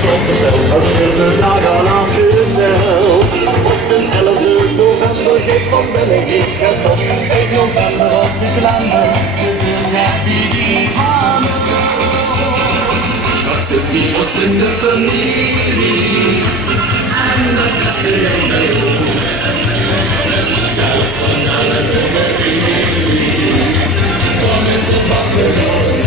slot versteld, het werd de dag al afgeteld. Op de 11e november geeft Van Bellegem het los. 1 november op de kalender, de happy die van het roos. Dat zit hier was in de familie, en dat is de ene roos. Zelfs van alle familie, kom in de vaste roos.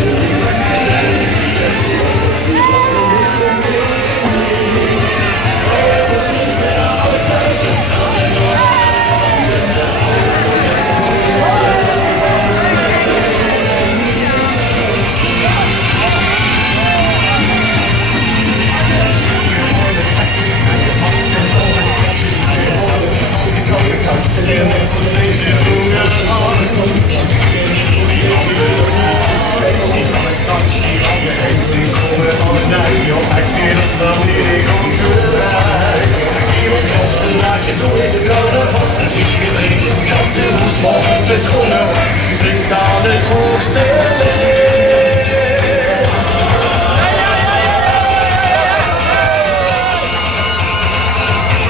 Zingt aan het hoogste leer.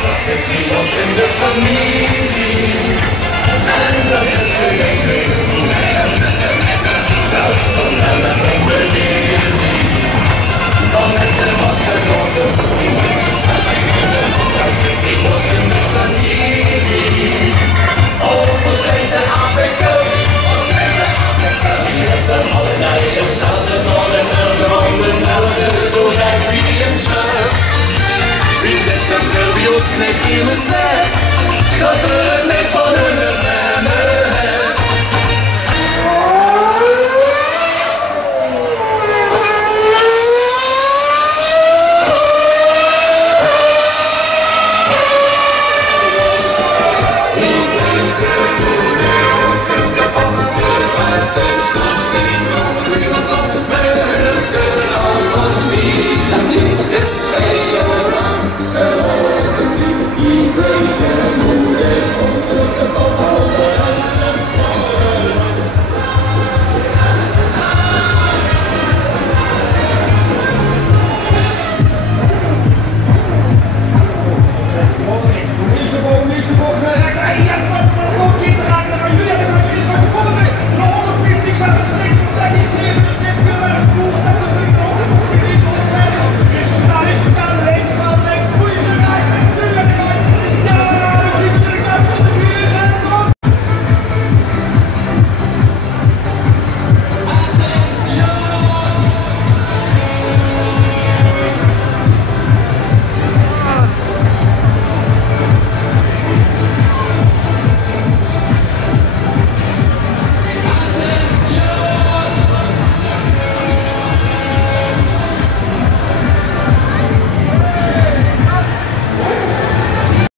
Dat zit niet los in de familie, en dat is de ene. Zelfs van alle familie, dan met de vaste noten. Dat zit niet los in de familie, ook ons deze Afrika. Hetzelfde van de melden van de melden, zo lijkt wie een schuil. Wie dit dan wil, wie ons niet in me zet, dat er niet van hun